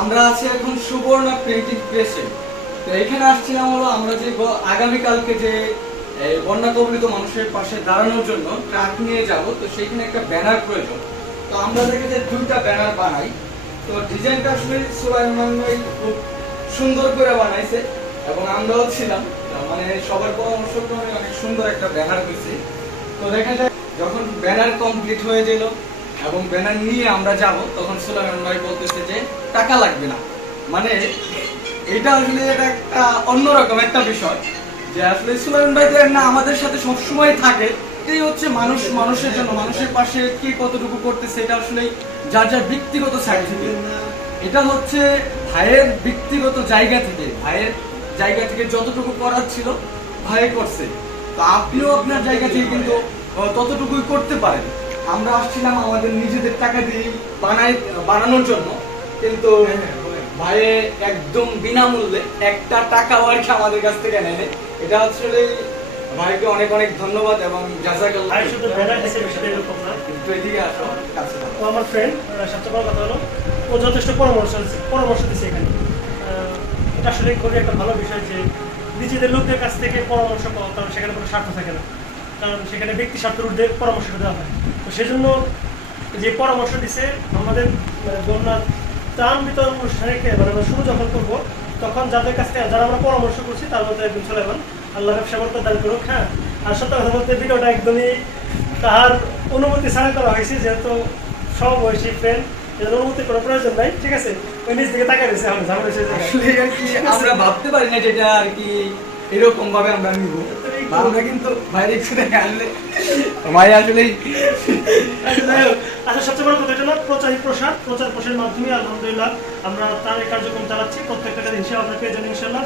আমরা আছি এখন সুবর্ণ প্রিন্টিং প্রেসে তো এখানে আসছিলাম হলো আমরা যে আগামীকালকে যে বন্যা কবলিত মানুষের পাশে দাঁড়ানোর জন্য ট্রাক নিয়ে যাব। তো সেইখানে একটা ব্যানার প্রয়োজন। তো আমরা দেখে যে দুইটা ব্যানার বানাই। তো ডিজাইনটা আসলে সুলাইমান ভাই খুব সুন্দর করে বানাইছে এবং আমরাও ছিলাম। মানে সবার পরামর্শক্রমে অনেক সুন্দর একটা ব্যানার হয়েছে। তো দেখা যায় যখন ব্যানার কমপ্লিট হয়ে গেল এবং ব্যানার নিয়ে আমরা যাব, তখন সুলাইমান ভাই বলতেছে যে টাকা লাগবে না। মানে এটা আসলে এটা একটা অন্যরকম একটা বিষয়, যে আসলে সুলাইমান ভাই যে না আমাদের সাথে সবসময় থাকে এটাই হচ্ছে মানুষ, মানুষের জন্য, মানুষের পাশে কে কতটুকু করতেছে, এটা আসলে যার যার ব্যক্তিগত সাইড থেকে। এটা হচ্ছে ভাইয়ের ব্যক্তিগত জায়গা থেকে, ভাইয়ের জায়গা থেকে যতটুকু করার ছিল ভাই করছে। তো আপনিও আপনার জায়গা থেকে কিন্তু ততটুকুই করতে পারেন। আমরা আসছিলাম আমাদের নিজেদের টাকা দিয়ে বানাই বানানোর জন্য। কিন্তু ভাইয়ে একদম বিনামূল্যে একটা টাকা আর কি আমাদের কাছ থেকে নেয় এটা আসলে ভাইকে অনেক অনেক ধন্যবাদ এবং জাজাকাল্লাহ। ভাই শুধু ব্যানার দিচ্ছে বিষয়টা এরকম না। একটু এদিকে আসো কাছে ও আমার ফ্রেন্ড সবচেয়ে বড় কথা হলো। ও যথেষ্ট পরামর্শ পরামর্শ দিচ্ছে এখানে। এটা আসলে খুবই একটা ভালো বিষয় যে নিজেদের লোকদের কাছ থেকে পরামর্শ পাওয়া কারণ সেখানে কোনো স্বার্থ থাকে না। কারণ সেখানে ব্যক্তি স্বার্থের ঊর্ধ্বে পরামর্শ দেওয়া হয়। তো সেজন্য যে পরামর্শ দিচ্ছে আমাদের মানে বন্যা ত্রাণ বিতরণ অনুষ্ঠানে মানে আমরা শুরু যখন করব, তখন যাদের কাছ থেকে যারা আমরা পরামর্শ করছি, তার মধ্যে একজন চলেমান আল্লাহ ব্যবসা করতে দান করুক হ্যাঁ? আর সত্য কথা বলতে ভিডিওটা একদমই তার অনুমতি ছাড়া করা হয়েছে, যেহেতু ফ্রেন্ড ঝামেলা হয়েছে আসলে আমরা ভাবতে পারি না যেটা আর কি এরকম ভাবে আমরা নিব? আমরা কিন্তু ভাই আসলেই আচ্ছা সবচেয়ে বড় প্রচার আলহামদুলিল্লাহ আমরা তার কার্যক্রম চালাচ্ছি। প্রত্যেকটা হিসাবে আমরা পেয়ে যাবেন ইনশাল্লাহ